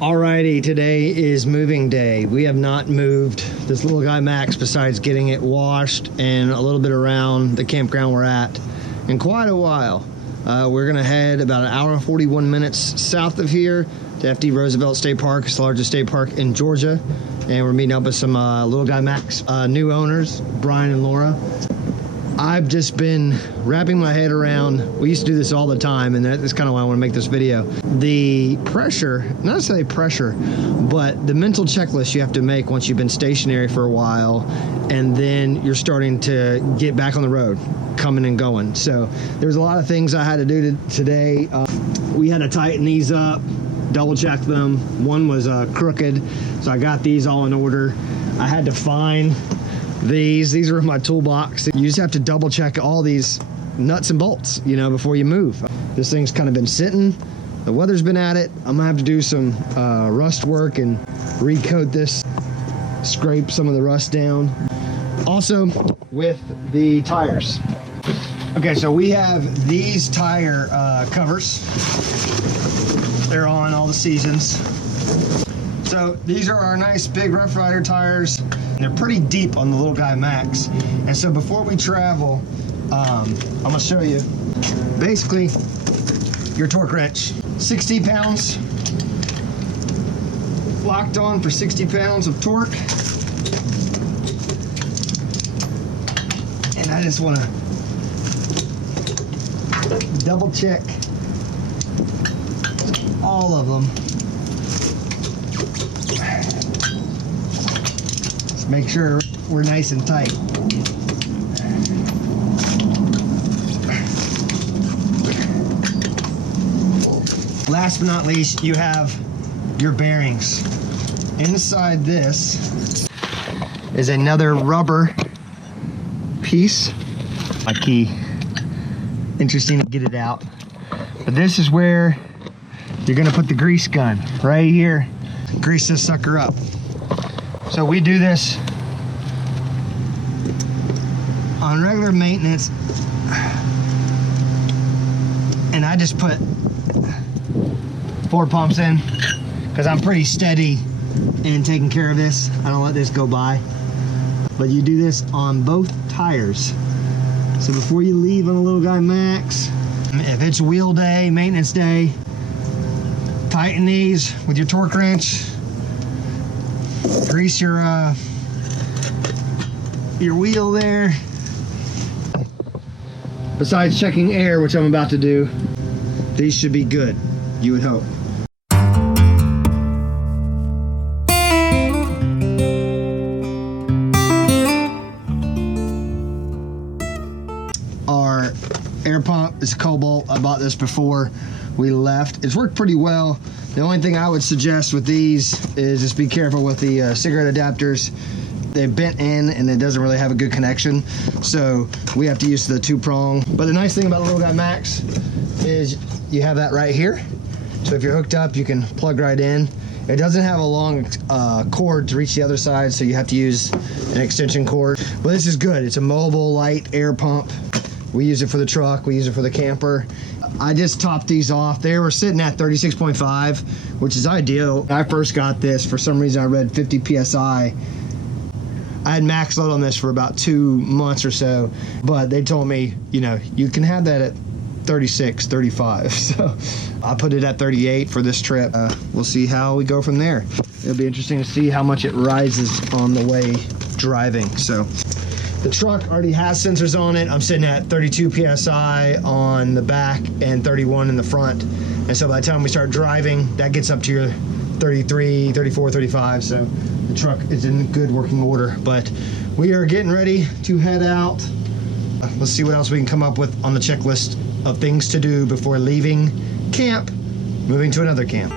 Alrighty, today is moving day. We have not moved this little guy Max besides getting it washed and a little bit around the campground we're at in quite a while. We're gonna head about an hour and 41 minutes south of here to FD Roosevelt State Park. It's the largest state park in Georgia. And we're meeting up with some little guy Max new owners, Brian and Laura. I've just been wrapping my head around, we used to do this all the time, and that's kind of why I want to make this video. The pressure, not necessarily pressure, but the mental checklist you have to make once you've been stationary for a while, and then you're starting to get back on the road, coming and going. So there's a lot of things I had to do today. We had to tighten these up, double check them. One was crooked, so I got these all in order. I had to find these are in my toolbox. You just have to double check all these nuts and bolts, you know, before you move. This thing's kind of been sitting, the weather's been at it. I'm gonna have to do some rust work and recoat this, scrape some of the rust down. Also with the tires. Okay, so we have these tire covers. They're on all the seasons. So these are our nice big Rough Rider tires. They're pretty deep on the little guy Max. And so before we travel, I'm gonna show you basically your torque wrench. 60 pounds, locked on for 60 pounds of torque. And I just wanna double check all of them. Make sure we're nice and tight. Last but not least, you have your bearings. Inside this is another rubber piece. My key. Interesting to get it out. But this is where you're gonna put the grease gun, right here. Grease this sucker up. So we do this on regular maintenance, and I just put 4 pumps in because I'm pretty steady in taking care of this. I don't let this go by. But you do this on both tires. So before you leave on a little guy Max, if it's wheel day, maintenance day, tighten these with your torque wrench. Grease your wheel there. Besides checking air, which I'm about to do, these should be good, you would hope. Our air pump is Cobalt. I bought this before we left. It's worked pretty well. The only thing I would suggest with these is just be careful with the cigarette adapters. They're bent in and it doesn't really have a good connection. So we have to use the 2-prong. But the nice thing about the little guy Max is you have that right here. So if you're hooked up, you can plug right in. It doesn't have a long cord to reach the other side, so you have to use an extension cord. But this is good. It's a mobile light air pump. We use it for the truck, we use it for the camper. I just topped these off. They were sitting at 36.5, which is ideal. When I first got this, for some reason I read 50 PSI. I had max load on this for about 2 months or so, but they told me, you know, you can have that at 36, 35. So I put it at 38 for this trip. We'll see how we go from there. It'll be interesting to see how much it rises on the way driving. So the truck already has sensors on it. I'm sitting at 32 PSI on the back and 31 in the front. And so by the time we start driving, that gets up to your 33, 34, 35. So the truck is in good working order. But we are getting ready to head out. Let's see what else we can come up with on the checklist of things to do before leaving camp, moving to another camp.